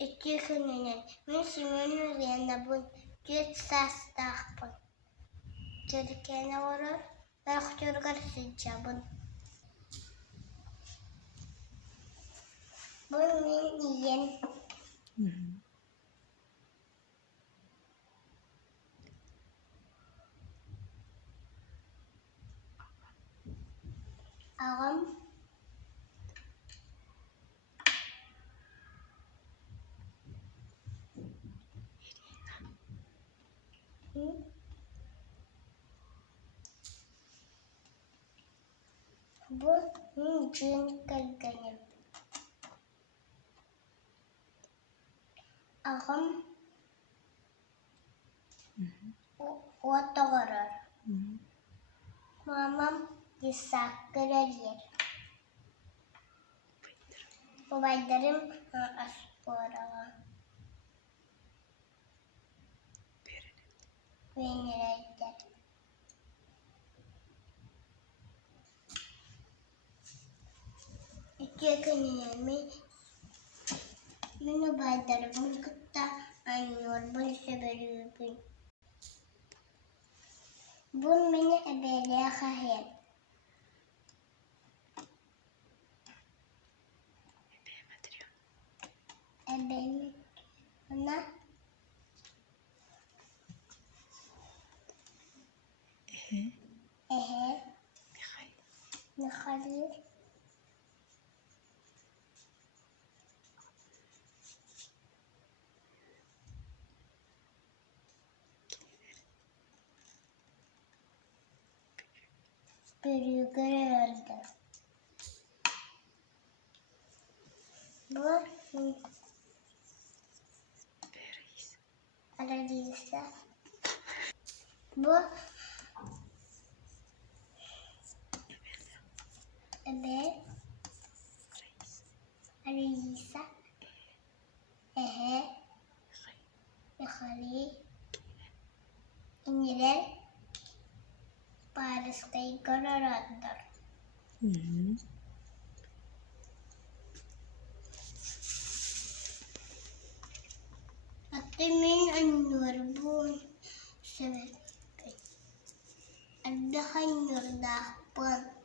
İki gününün min Simon'un üzerinde bu güç sastaqpın. Türkiye'ne varır, Berkutürgar sıcabın. Bu min iyen. Ağam. Bu min cün kılgınım. Ağam. O doğurur. Mamam yisakırır yer. Babaylarım aspora. Venereyler. İki günümü yine baydarım kıtta anıyor bunu sebebi. Bu beni ebeliğe kahir. Ebeli ona Mikhail büyük öldü. Bu Aradıysa bu Ebe Aradıysa Mikhail İngiliz Paris'te görüyorlar. Atımın anıyor bu sebebi. Ada anyor da